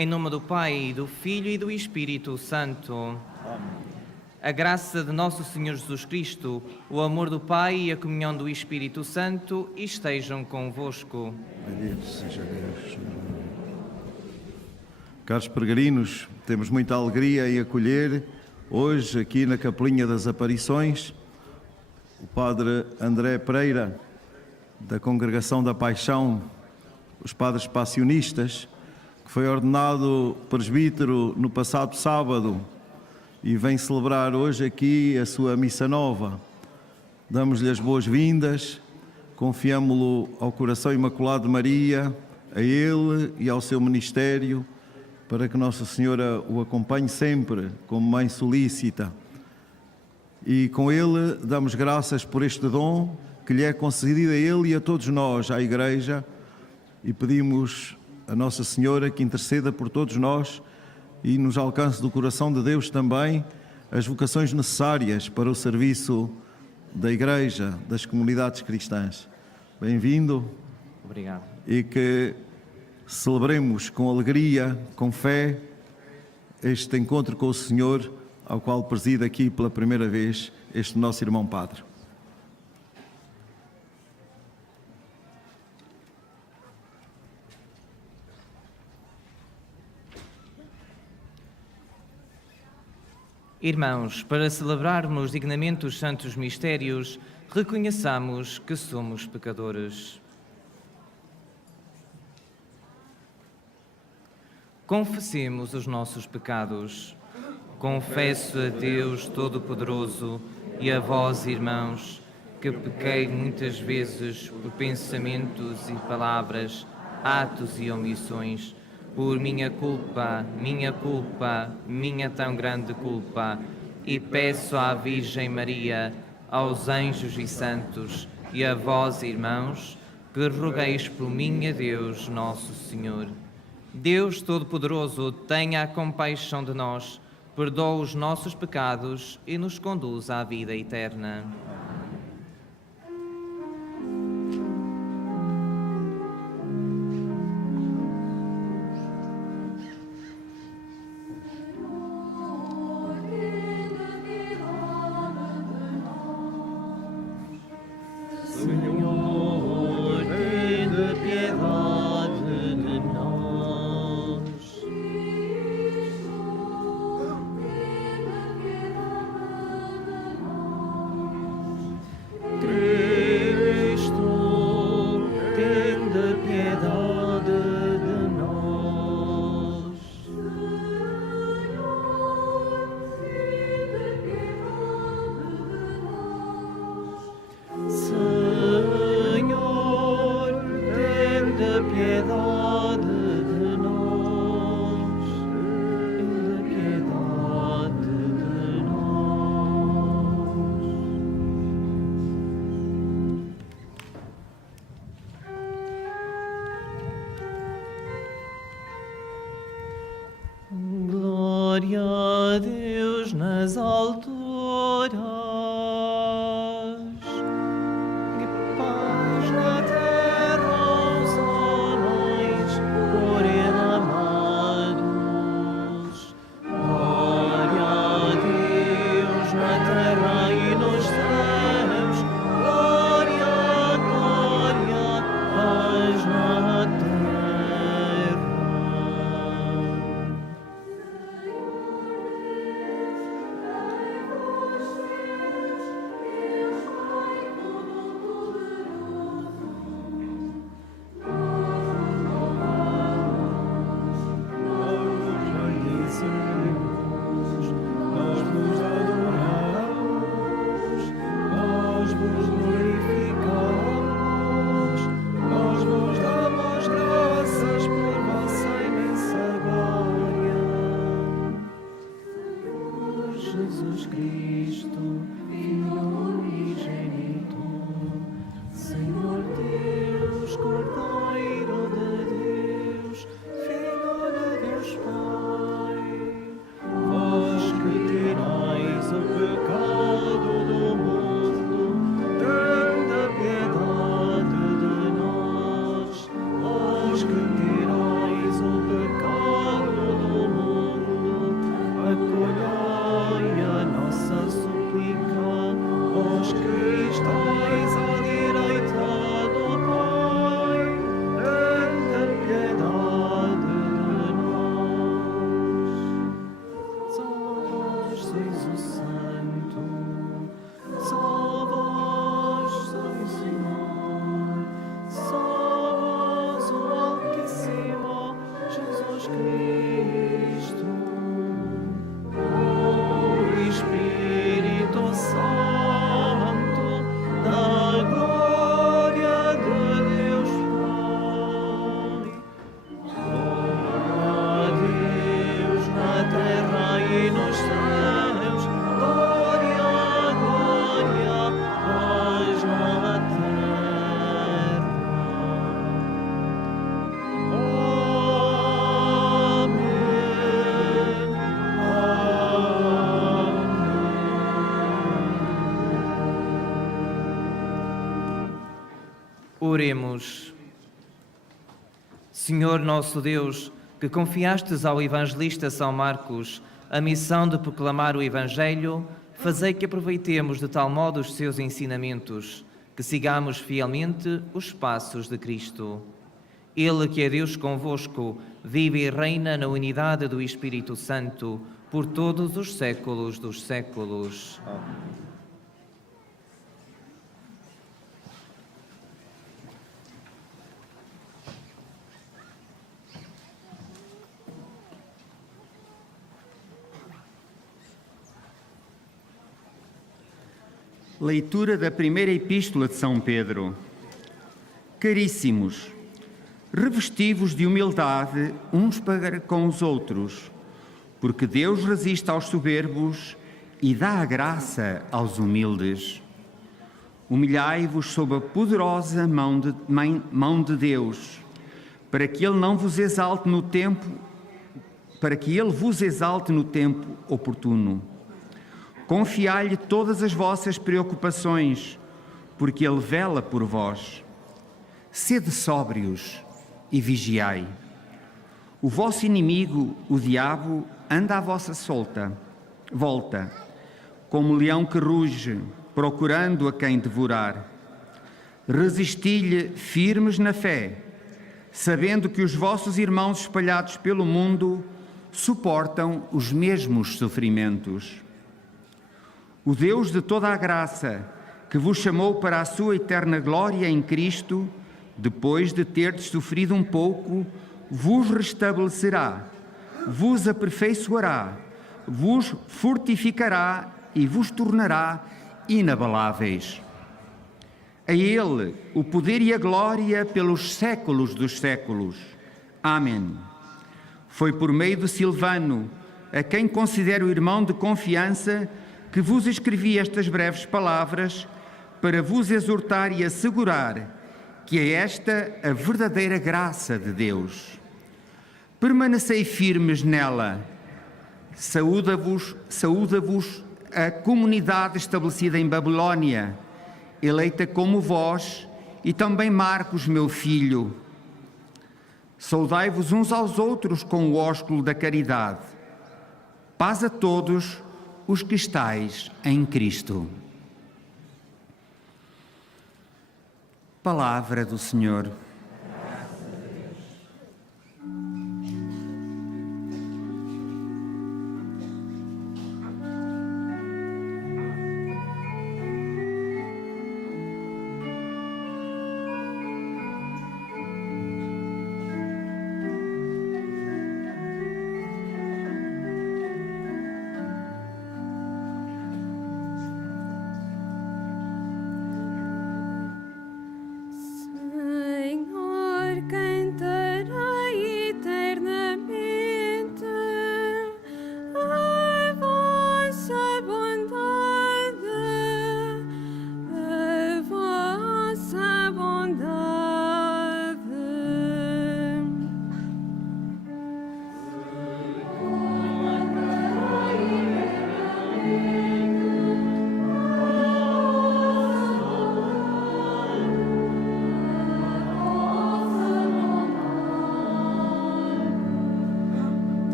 Em nome do Pai, do Filho e do Espírito Santo. Amém. A graça de nosso Senhor Jesus Cristo, o amor do Pai e a comunhão do Espírito Santo estejam convosco. Bendito seja Deus. Caros peregrinos, temos muita alegria em acolher hoje aqui na Capelinha das Aparições o Padre André Pereira, da Congregação da Paixão, os Padres Passionistas, que foi ordenado presbítero no passado sábado e vem celebrar hoje aqui a sua missa nova. Damos-lhe as boas-vindas, confiamo-lo ao coração imaculado de Maria, a ele e ao seu ministério, para que Nossa Senhora o acompanhe sempre como mãe solícita. E com ele damos graças por este dom que lhe é concedido a ele e a todos nós, à Igreja, e pedimos a Nossa Senhora que interceda por todos nós e nos alcance do coração de Deus também as vocações necessárias para o serviço da Igreja, das comunidades cristãs. Bem-vindo. Obrigado. E que celebremos com alegria, com fé, este encontro com o Senhor, ao qual preside aqui pela primeira vez este nosso irmão Padre. Irmãos, para celebrarmos dignamente os santos mistérios, reconheçamos que somos pecadores. Confessemos os nossos pecados. Confesso a Deus Todo-Poderoso e a vós, irmãos, que pequei muitas vezes por pensamentos e palavras, atos e omissões, por minha culpa, minha tão grande culpa, e peço à Virgem Maria, aos anjos e santos, e a vós, irmãos, que rogueis por mim a Deus Nosso Senhor. Deus Todo-Poderoso, tenha compaixão de nós, perdoa os nossos pecados e nos conduz à vida eterna. vós que estáis à direita do Pai, tende piedade de nós. Só vós sois o Santo, só vós sois Senhor, só vós o Altíssimo Jesus Cristo. Espírito Santo, da glória de Deus Pai. Glória a Deus na terra e nos céus. Glória, glória, paz na terra. Oremos. Senhor nosso Deus, que confiastes ao evangelista São Marcos a missão de proclamar o Evangelho, fazei que aproveitemos de tal modo os seus ensinamentos, que sigamos fielmente os passos de Cristo. Ele que é Deus convosco, vive e reina na unidade do Espírito Santo, por todos os séculos dos séculos. Amém. Leitura da primeira Epístola de São Pedro. Caríssimos, revesti-vos de humildade uns para com os outros, porque Deus resiste aos soberbos e dá a graça aos humildes. Humilhai-vos sob a poderosa mão de Deus, para que Ele vos exalte no tempo oportuno. Confiai-lhe todas as vossas preocupações, porque Ele vela por vós. Sede sóbrios e vigiai. O vosso inimigo, o diabo, anda à vossa volta, como leão que ruge, procurando a quem devorar. Resisti-lhe firmes na fé, sabendo que os vossos irmãos espalhados pelo mundo suportam os mesmos sofrimentos. O Deus de toda a graça, que vos chamou para a sua eterna glória em Cristo, depois de terdes sofrido um pouco, vos restabelecerá, vos aperfeiçoará, vos fortificará e vos tornará inabaláveis. A Ele o poder e a glória pelos séculos dos séculos. Amém. Foi por meio de Silvano, a quem considero irmão de confiança, que vos escrevi estas breves palavras para vos exortar e assegurar que é esta a verdadeira graça de Deus. Permanecei firmes nela. Saúda-vos a comunidade estabelecida em Babilónia, eleita como vós, e também Marcos, meu filho. Saudai-vos uns aos outros com o ósculo da caridade. Paz a todos os que estáis em Cristo. Palavra do Senhor.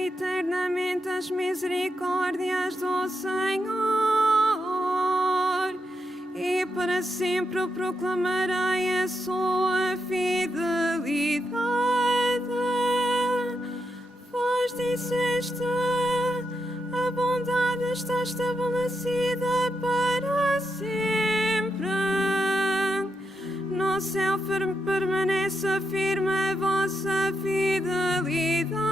Eternamente as misericórdias do Senhor. para sempre eu proclamarei a sua fidelidade. Vós disseste, a bondade está estabelecida para sempre. No céu permanece firme a vossa fidelidade.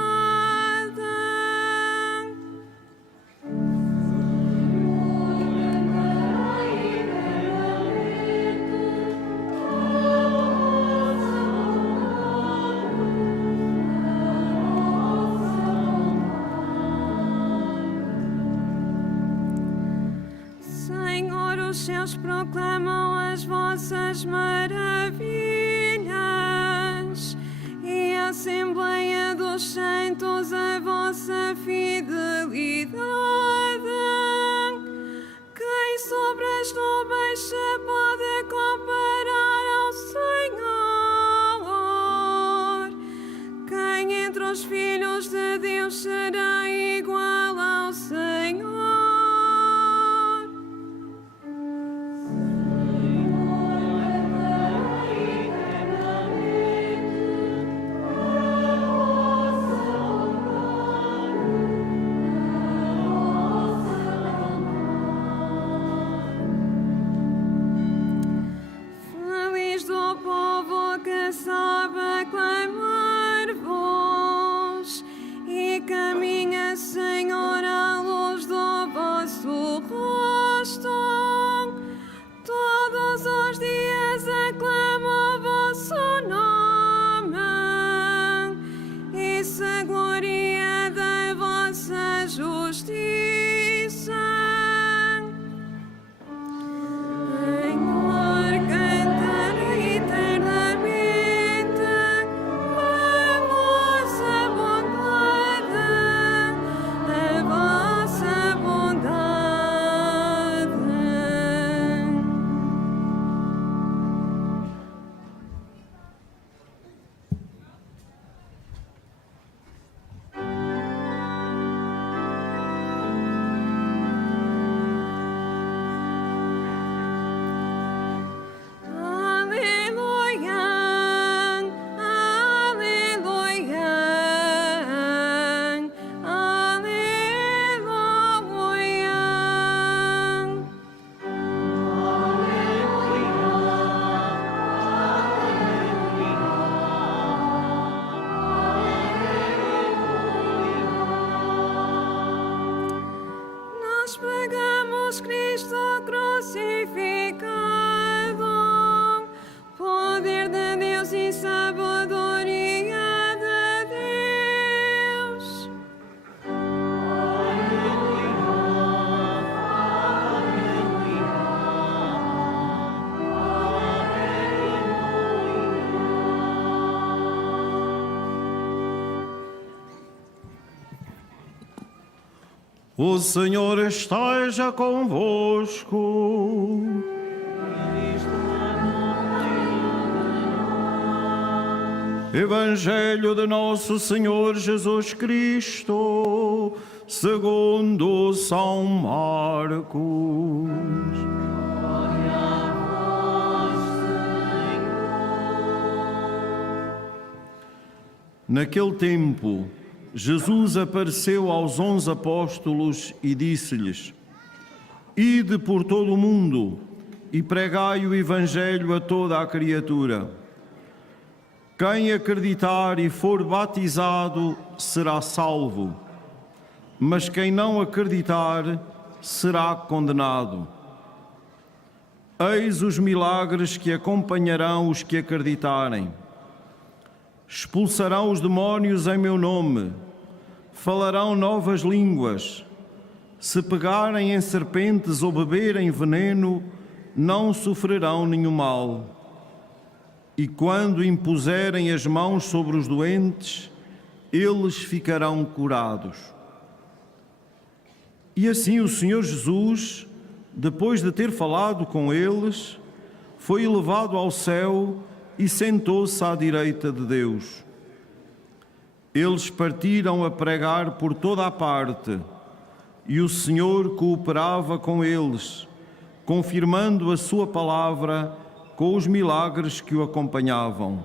Senhor, os céus proclamam as vossas maravilhas e a Assembleia dos Santos a vossa fidelidade. Quem sobre as nuvens se pode comparar ao Senhor? Quem entre os filhos de Deus será igual ao Senhor? Feliz do povo que sabe aclamar-vos e caminha, Senhor, à luz do vosso rosto. Todos os dias aclamo o vosso nome e se gloria da vossa justiça. Senhor, cantarei eternamente a vossa bondade, a vossa bondade. Aleluia, aleluia, aleluia. Nós pregamos Cristo crucificado, poder de Deus e sabedoria de Deus. O Senhor esteja convosco. Evangelho de Nosso Senhor Jesus Cristo, segundo São Marcos. Naquele tempo, Jesus apareceu aos 11 apóstolos e disse-lhes: Ide por todo o mundo e pregai o Evangelho a toda a criatura. Quem acreditar e for batizado será salvo, mas quem não acreditar será condenado. Eis os milagres que acompanharão os que acreditarem. Expulsarão os demónios em meu nome, falarão novas línguas. Se pegarem em serpentes ou beberem veneno, não sofrerão nenhum mal. E quando impuserem as mãos sobre os doentes, eles ficarão curados. E assim o Senhor Jesus, depois de ter falado com eles, foi elevado ao céu e sentou-se à direita de Deus. Eles partiram a pregar por toda a parte, e o Senhor cooperava com eles, confirmando a sua palavra com os milagres que o acompanhavam.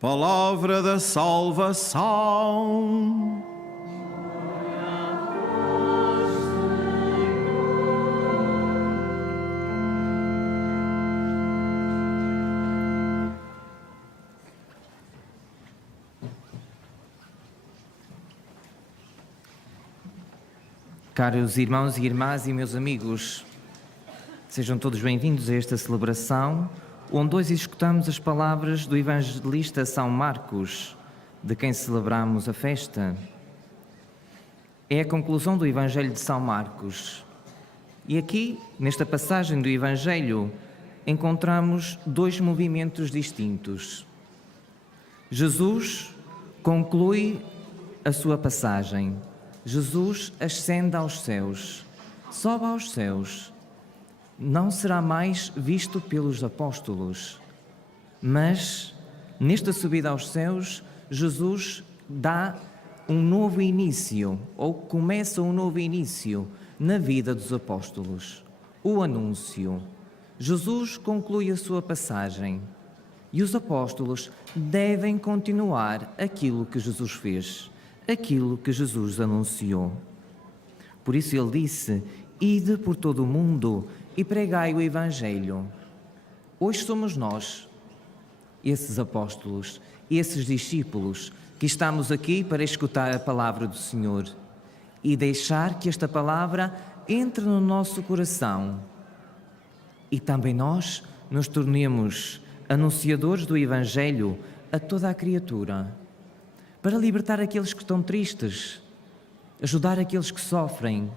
Palavra da salvação. Caros irmãos e irmãs e meus amigos, sejam todos bem-vindos a esta celebração, onde hoje escutamos as palavras do evangelista São Marcos, de quem celebramos a festa. É a conclusão do Evangelho de São Marcos. E aqui, nesta passagem do Evangelho, encontramos dois movimentos distintos. Jesus conclui a sua passagem. Jesus ascende aos céus, sobe aos céus. Não será mais visto pelos apóstolos. Mas, nesta subida aos céus, Jesus dá um novo início, ou começa um novo início na vida dos apóstolos. O anúncio. Jesus conclui a sua passagem e os apóstolos devem continuar aquilo que Jesus fez, aquilo que Jesus anunciou. Por isso ele disse: ide por todo o mundo e pregai o Evangelho. Hoje somos nós, esses apóstolos, esses discípulos, que estamos aqui para escutar a palavra do Senhor e deixar que esta palavra entre no nosso coração e também nós nos tornemos anunciadores do Evangelho a toda a criatura, para libertar aqueles que estão tristes, ajudar aqueles que sofrem,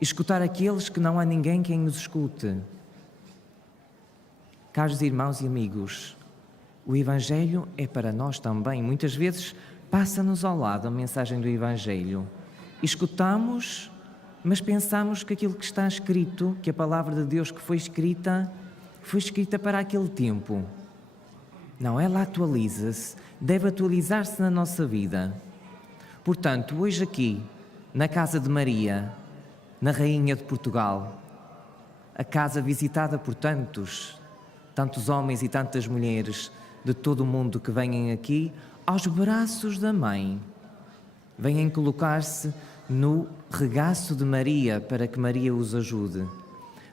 escutar aqueles que não há ninguém quem os escute. Caros irmãos e amigos, o Evangelho é para nós também. Muitas vezes passa-nos ao lado a mensagem do Evangelho. Escutamos, mas pensamos que aquilo que está escrito, que a palavra de Deus que foi escrita para aquele tempo. Não, ela atualiza-se, deve atualizar-se na nossa vida. Portanto, hoje aqui, na casa de Maria, na Rainha de Portugal, a casa visitada por tantos homens e tantas mulheres de todo o mundo que vêm aqui aos braços da Mãe, vêm colocar-se no regaço de Maria para que Maria os ajude.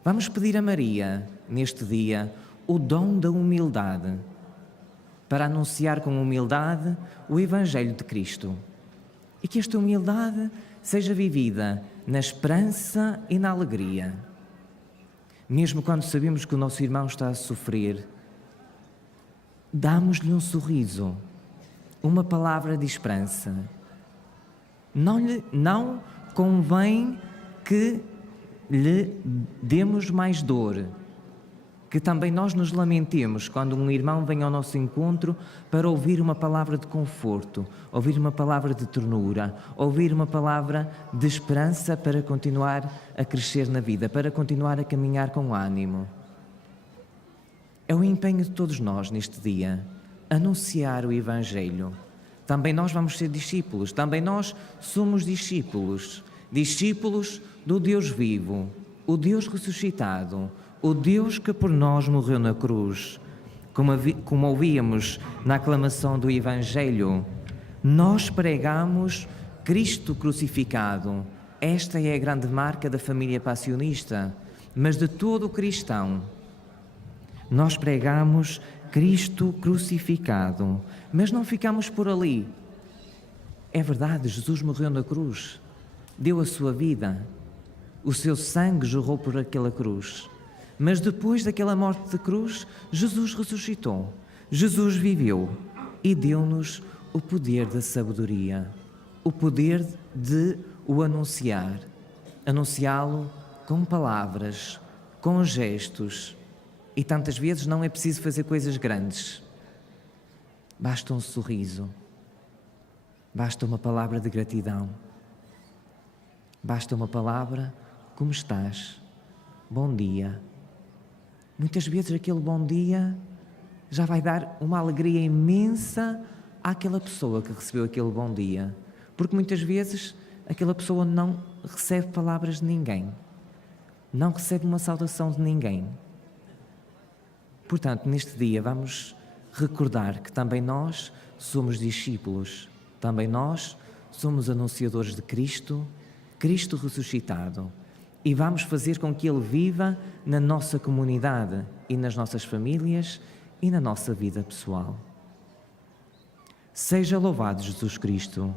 Vamos pedir a Maria, neste dia, o dom da humildade, para anunciar com humildade o Evangelho de Cristo. E que esta humildade seja vivida na esperança e na alegria. Mesmo quando sabemos que o nosso irmão está a sofrer, damos-lhe um sorriso, uma palavra de esperança. Não convém que lhe demos mais dor, que também nós nos lamentemos quando um irmão vem ao nosso encontro para ouvir uma palavra de conforto, ouvir uma palavra de ternura, ouvir uma palavra de esperança para continuar a crescer na vida, para continuar a caminhar com ânimo. É o empenho de todos nós neste dia, anunciar o Evangelho. Também nós vamos ser discípulos, também nós somos discípulos, discípulos do Deus vivo, o Deus ressuscitado, o Deus que por nós morreu na cruz. Como ouvíamos na aclamação do Evangelho, nós pregamos Cristo crucificado. Esta é a grande marca da família passionista, mas de todo o cristão. Nós pregamos Cristo crucificado, mas não ficamos por ali. É verdade, Jesus morreu na cruz, deu a sua vida, o seu sangue jorrou por aquela cruz. Mas depois daquela morte de cruz, Jesus ressuscitou, Jesus viveu e deu-nos o poder da sabedoria, o poder de o anunciar, anunciá-lo com palavras, com gestos. E tantas vezes não é preciso fazer coisas grandes. Basta um sorriso, basta uma palavra de gratidão, basta uma palavra: como estás? Bom dia. Muitas vezes aquele bom dia já vai dar uma alegria imensa àquela pessoa que recebeu aquele bom dia. Porque muitas vezes aquela pessoa não recebe palavras de ninguém. não recebe uma saudação de ninguém. Portanto, neste dia vamos recordar que também nós somos discípulos, também nós somos anunciadores de Cristo, Cristo ressuscitado, e vamos fazer com que Ele viva na nossa comunidade e nas nossas famílias e na nossa vida pessoal. Seja louvado Jesus Cristo.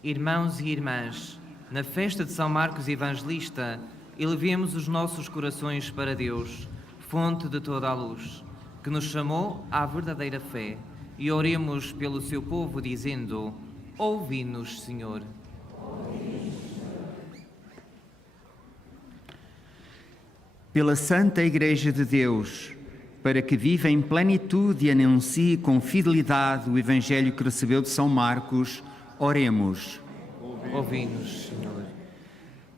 Irmãos e irmãs, na festa de São Marcos Evangelista, elevemos os nossos corações para Deus, fonte de toda a luz, que nos chamou à verdadeira fé, e oremos pelo seu povo, dizendo: ouvi-nos, Senhor. Pela Santa Igreja de Deus, para que viva em plenitude e anuncie com fidelidade o Evangelho que recebeu de São Marcos, oremos. Ouvi-nos, Senhor.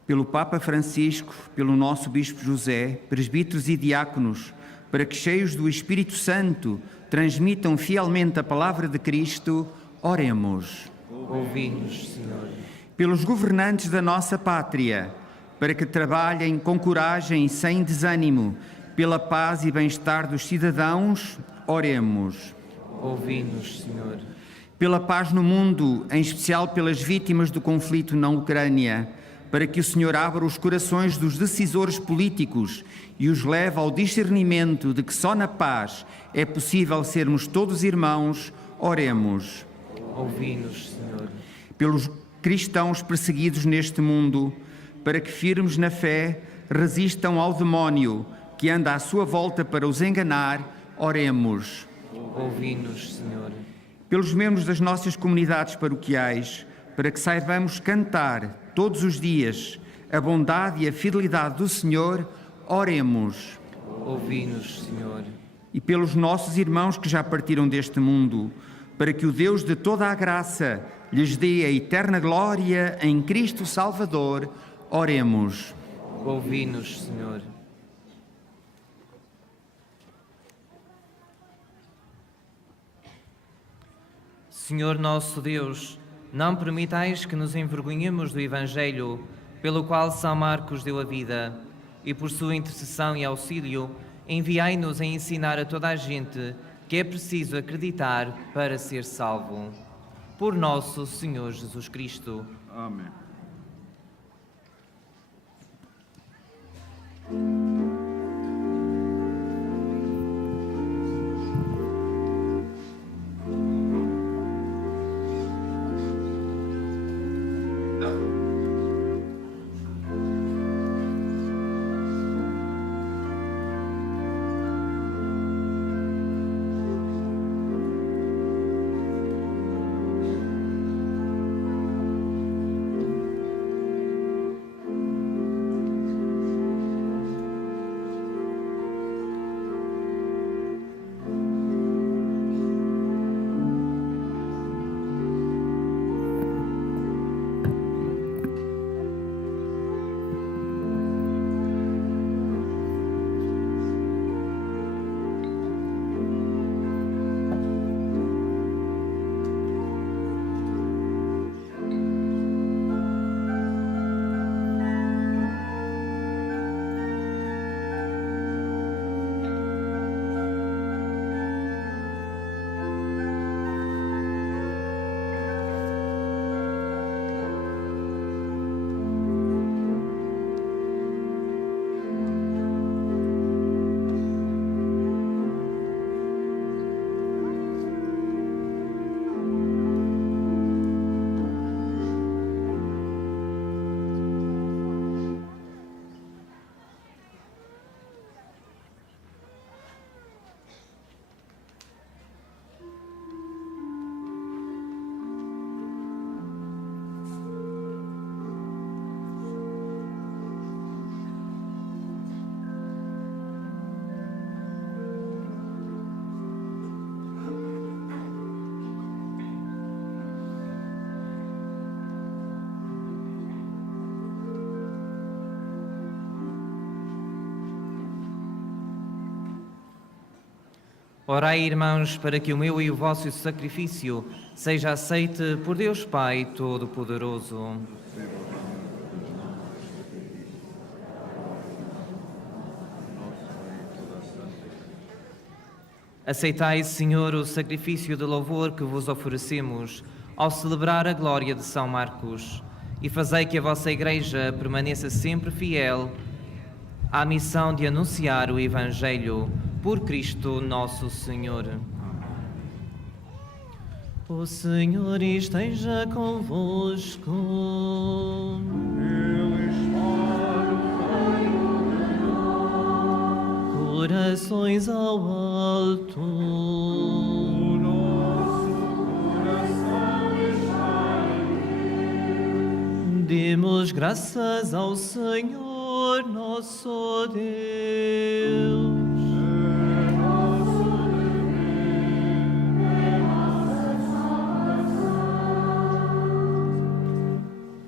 Pelo Papa Francisco, pelo nosso Bispo José, presbíteros e diáconos, para que, cheios do Espírito Santo, transmitam fielmente a palavra de Cristo, oremos. Ouvi-nos, Senhor. Pelos governantes da nossa pátria, para que trabalhem com coragem e sem desânimo, pela paz e bem-estar dos cidadãos, oremos. Ouvi-nos, Senhor. Pela paz no mundo, em especial pelas vítimas do conflito na Ucrânia, para que o Senhor abra os corações dos decisores políticos e os leve ao discernimento de que só na paz é possível sermos todos irmãos, oremos. Ouvi-nos, Senhor. Pelos cristãos perseguidos neste mundo, para que, firmes na fé, resistam ao demónio que anda à sua volta para os enganar, oremos. Ouvi-nos, Senhor. Pelos membros das nossas comunidades paroquiais, para que saibamos cantar todos os dias a bondade e a fidelidade do Senhor, oremos. Ouvi-nos, Senhor. E pelos nossos irmãos que já partiram deste mundo, para que o Deus de toda a graça lhes dê a eterna glória em Cristo Salvador, oremos. Ouvi-nos, Senhor. Senhor nosso Deus, não permitais que nos envergonhemos do Evangelho, pelo qual São Marcos deu a vida, e por sua intercessão e auxílio, enviai-nos a ensinar a toda a gente que é preciso acreditar para ser salvo. Por nosso Senhor Jesus Cristo. Amém. Orai, irmãos, para que o meu e o vosso sacrifício seja aceite por Deus Pai Todo-Poderoso. Aceitai, Senhor, o sacrifício de louvor que vos oferecemos ao celebrar a glória de São Marcos, e fazei que a vossa Igreja permaneça sempre fiel à missão de anunciar o Evangelho por Cristo nosso Senhor. O Senhor esteja convosco. Ele está no meio. Corações ao alto. O nosso coração está em ti. Demos graças ao Senhor nosso Deus.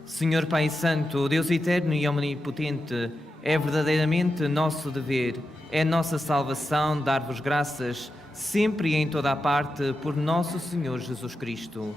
Senhor Pai Santo, Deus eterno e omnipotente, é verdadeiramente nosso dever, é nossa salvação dar-vos graças, sempre e em toda a parte, por nosso Senhor Jesus Cristo.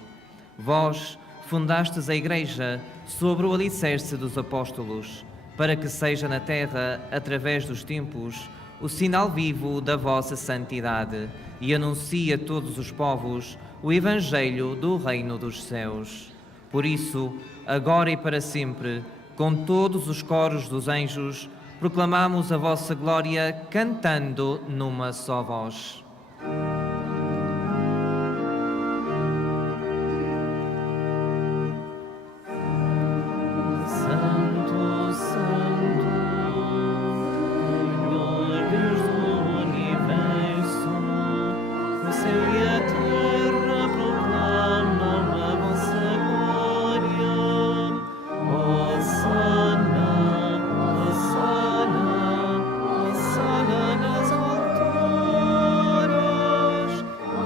Vós fundastes a Igreja sobre o alicerce dos apóstolos, para que seja na terra, através dos tempos, o sinal vivo da vossa santidade e anuncie a todos os povos o Evangelho do Reino dos Céus. Por isso, agora e para sempre, com todos os coros dos anjos, proclamamos a vossa glória cantando numa só voz. Santo, Santo, Senhor Deus do universo, o céu e a terra proclamam a vossa glória. Hosana, Hosana, Hosana nas alturas,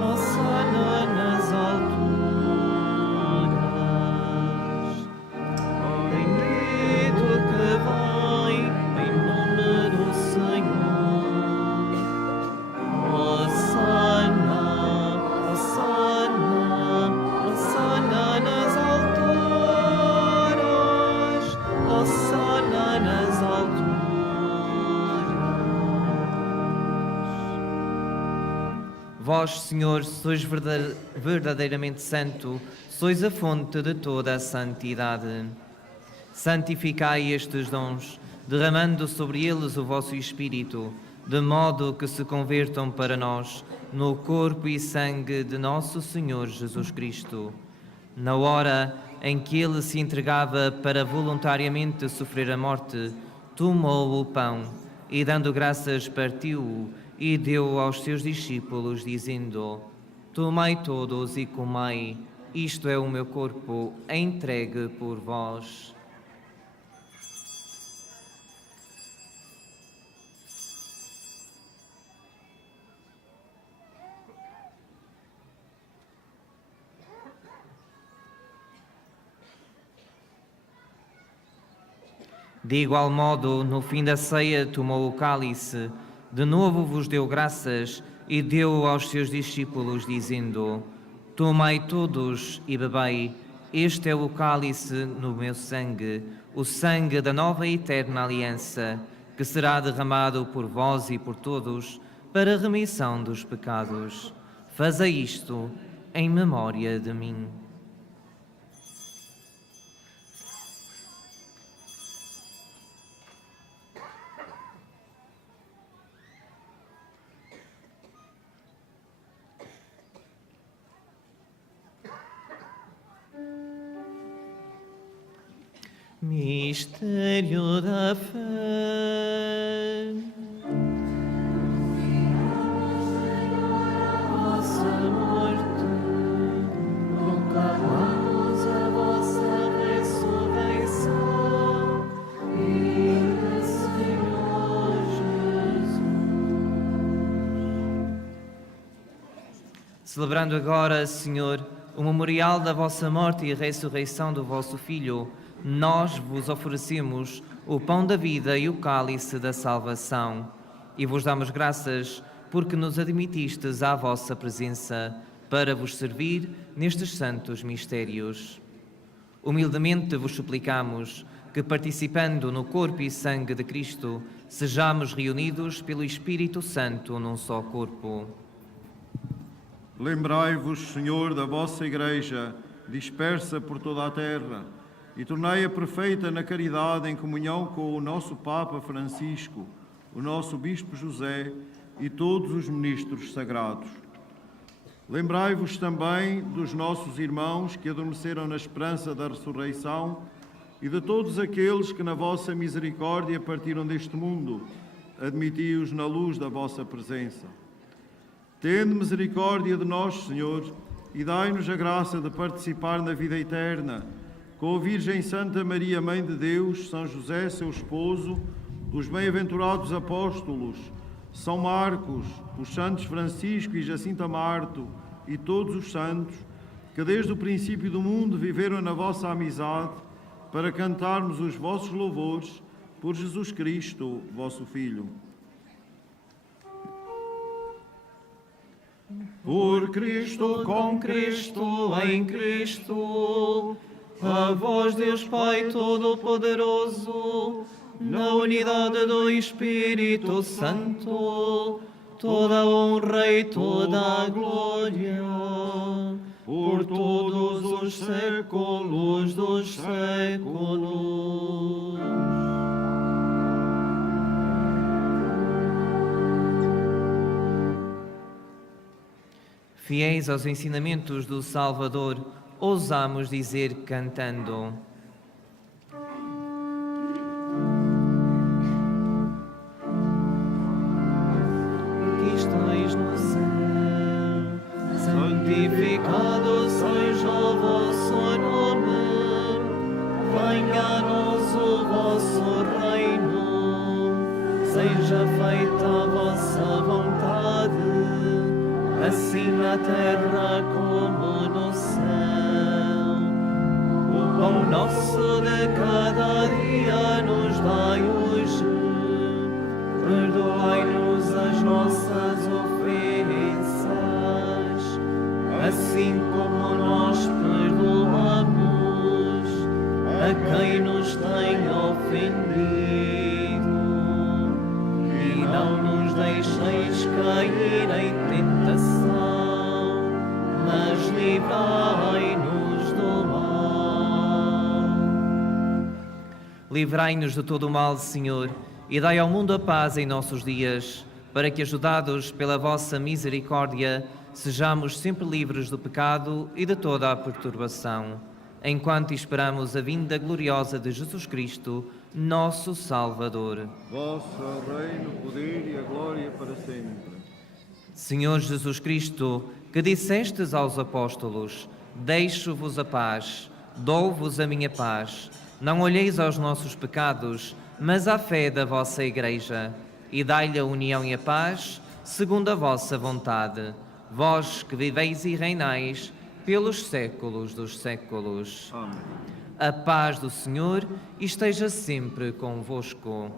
Hosana nas alturas. Bendito que vem em nome do Senhor. Hosana, Hosana, Hosana nas alturas, Hosana nas alturas. Vós, Senhor, sois verdadeiramente santo, sois a fonte de toda a santidade. Santificai estes dons, derramando sobre eles o vosso Espírito, de modo que se convertam para nós no corpo e sangue de nosso Senhor Jesus Cristo. Na hora em que ele se entregava para voluntariamente sofrer a morte, tomou o pão e, dando graças, partiu-o e deu aos seus discípulos, dizendo: Tomai todos e comei, isto é o meu corpo, entregue por vós. De igual modo, no fim da ceia, tomou o cálice, de novo vos deu graças e deu aos seus discípulos, dizendo: Tomai todos e bebei, este é o cálice no meu sangue, o sangue da nova e eterna aliança, que será derramado por vós e por todos, para a remissão dos pecados. Fazei isto em memória de mim. Mistério da fé. Vossa morte, proclamamos a vossa ressurreição. Viva, Senhor Jesus. Celebrando agora, Senhor, o memorial da vossa morte e a ressurreição do vosso Filho, nós vos oferecemos o pão da vida e o cálice da salvação, e vos damos graças porque nos admitistes à vossa presença para vos servir nestes santos mistérios. Humildemente vos suplicamos que, participando no corpo e sangue de Cristo, sejamos reunidos pelo Espírito Santo num só corpo. Lembrai-vos, Senhor, da vossa Igreja, dispersa por toda a terra, e tornai-a perfeita na caridade em comunhão com o nosso Papa Francisco, o nosso Bispo José e todos os ministros sagrados. Lembrai-vos também dos nossos irmãos que adormeceram na esperança da ressurreição e de todos aqueles que na vossa misericórdia partiram deste mundo. Admiti-os na luz da vossa presença. Tende misericórdia de nós, Senhor, e dai-nos a graça de participar na vida eterna, com a Virgem Santa Maria, Mãe de Deus, São José, seu esposo, os bem-aventurados apóstolos, São Marcos, os santos Francisco e Jacinta Marto e todos os santos, que desde o princípio do mundo viveram na vossa amizade, para cantarmos os vossos louvores por Jesus Cristo, vosso Filho. Por Cristo, com Cristo, em Cristo, a vós, Deus Pai Todo-Poderoso, na unidade do Espírito Santo, toda a honra e toda a glória, por todos os séculos dos séculos. Fiéis aos ensinamentos do Salvador, ousamos dizer cantando: que estais no céu, santificado seja o vosso nome, venha-nos o vosso reino, seja feita a vossa vontade, assim na terra como no céu. O pão nosso de cada dia nos dai hoje. Perdoai-nos as nossas ofensas, assim como nós perdoamos a quem nos tem ofendido. E não nos deixeis cair em tentação, mas livrai-nos do mal. Livrai-nos de todo o mal, Senhor, e dai ao mundo a paz em nossos dias, para que, ajudados pela vossa misericórdia, sejamos sempre livres do pecado e de toda a perturbação, enquanto esperamos a vinda gloriosa de Jesus Cristo, nosso Salvador. vosso reino, o poder e a glória para sempre. Senhor Jesus Cristo, que dissestes aos apóstolos: deixo-vos a paz, dou-vos a minha paz. Não olheis aos nossos pecados, mas à fé da vossa Igreja, e dai-lhe a união e a paz, segundo a vossa vontade. Vós que viveis e reinais pelos séculos dos séculos. Amém. A paz do Senhor esteja sempre convosco.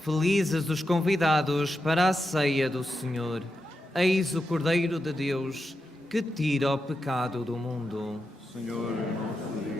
Felizes os convidados para a ceia do Senhor. Eis o Cordeiro de Deus, que tira o pecado do mundo. Senhor, nosso Deus.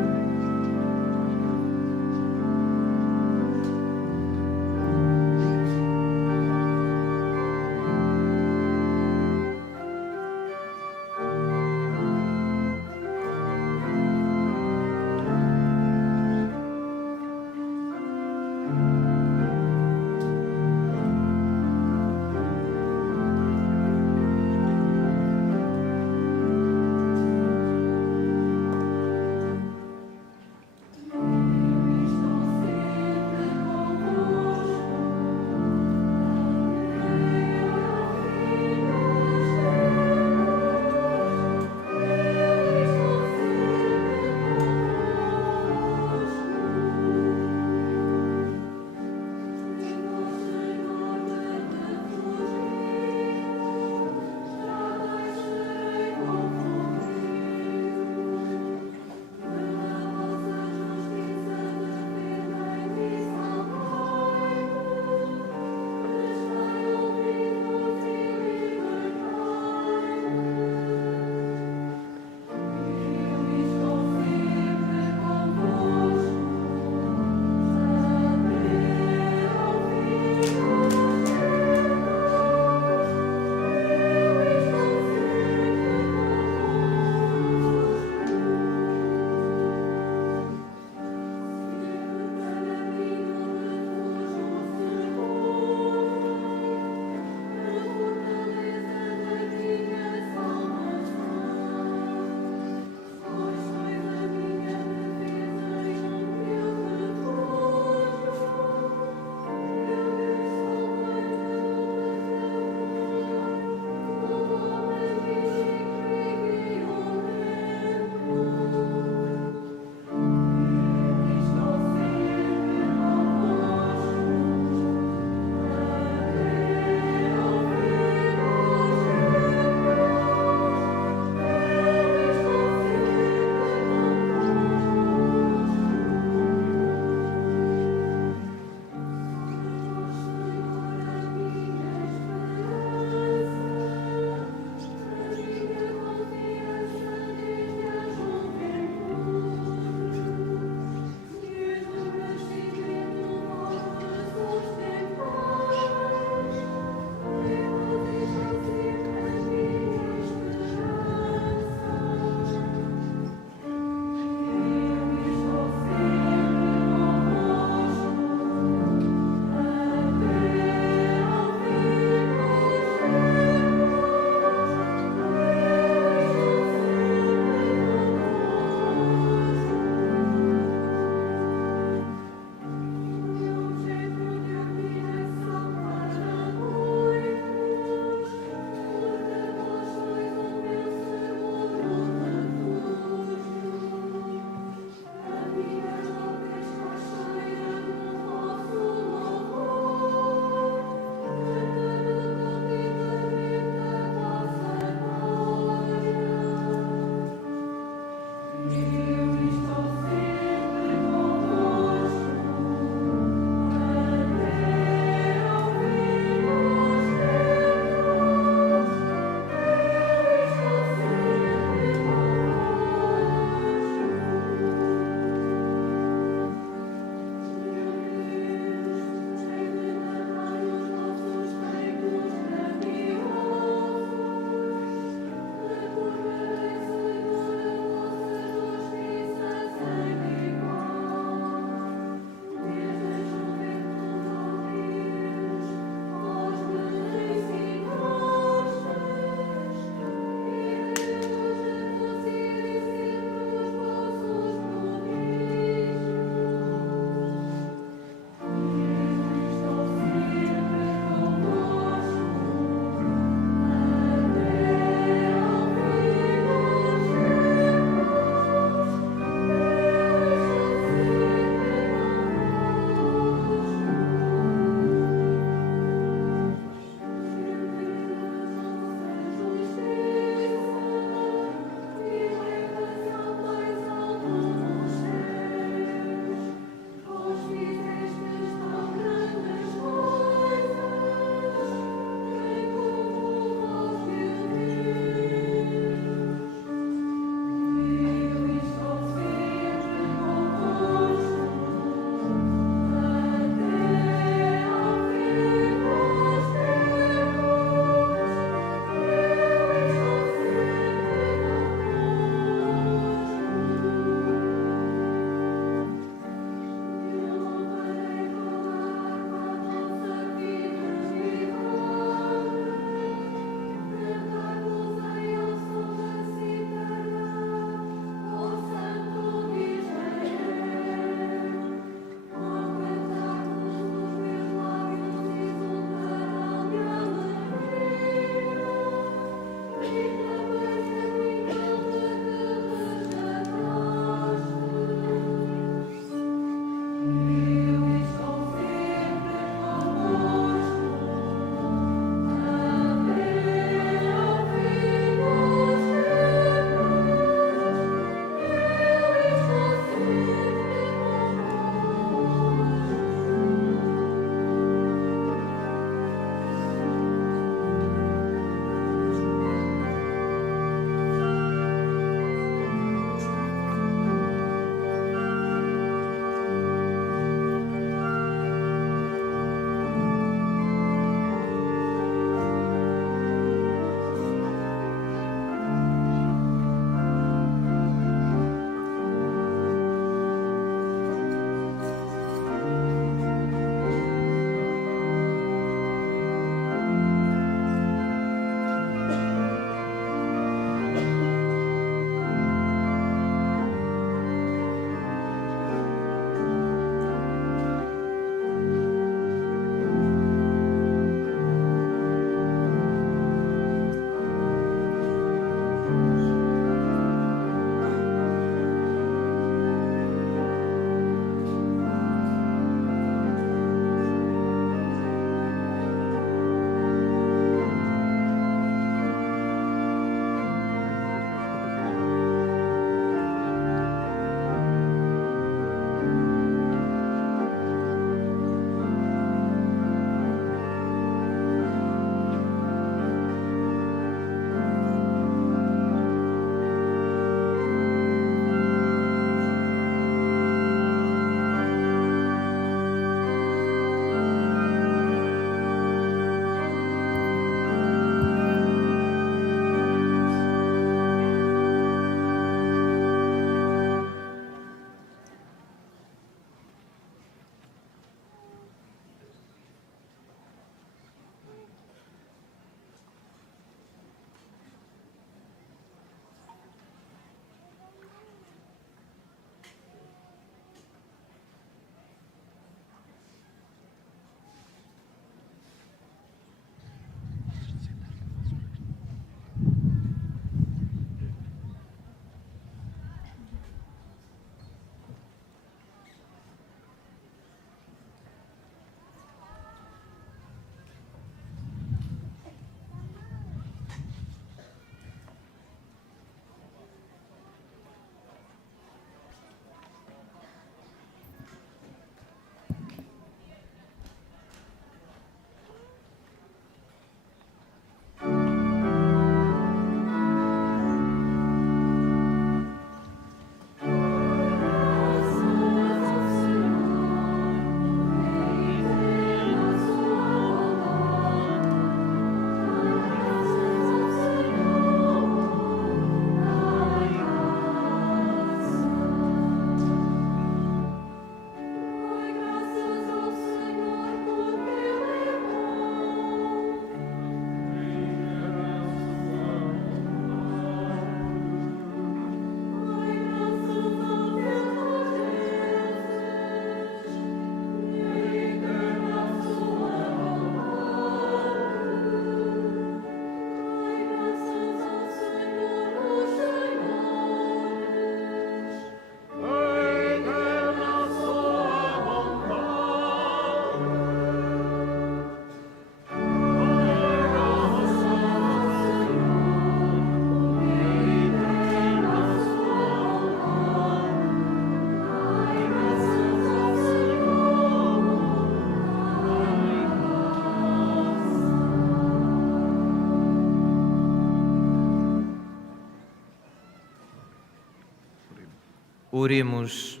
Oremos.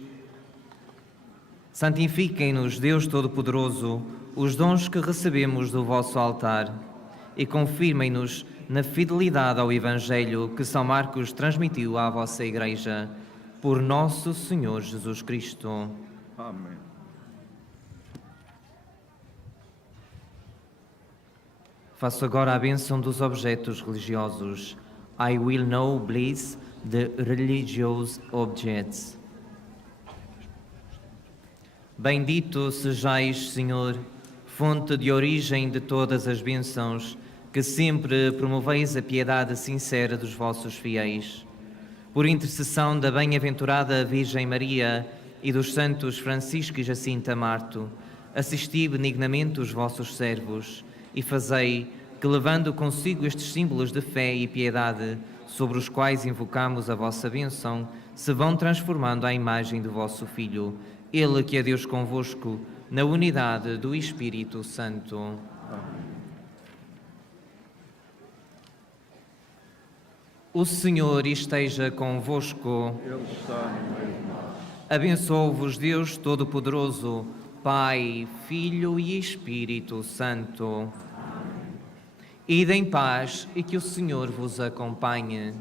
Santifiquem-nos, Deus Todo-Poderoso, os dons que recebemos do vosso altar e confirmem-nos na fidelidade ao Evangelho que São Marcos transmitiu à vossa Igreja. Por nosso Senhor Jesus Cristo. Amém. Faço agora a bênção dos objetos religiosos. I will now bless the religious objects. Bendito sejais, Senhor, fonte de origem de todas as bênçãos, que sempre promoveis a piedade sincera dos vossos fiéis. Por intercessão da bem-aventurada Virgem Maria e dos santos Francisco e Jacinta Marto, assisti benignamente os vossos servos e fazei que, levando consigo estes símbolos de fé e piedade, sobre os quais invocamos a vossa bênção, se vão transformando à imagem do vosso Filho, Ele que é Deus convosco, na unidade do Espírito Santo. Amém. O Senhor esteja convosco. Ele está no meio de nós. Abençoe-vos Deus Todo-Poderoso, Pai, Filho e Espírito Santo. Ide em paz e que o Senhor vos acompanhe.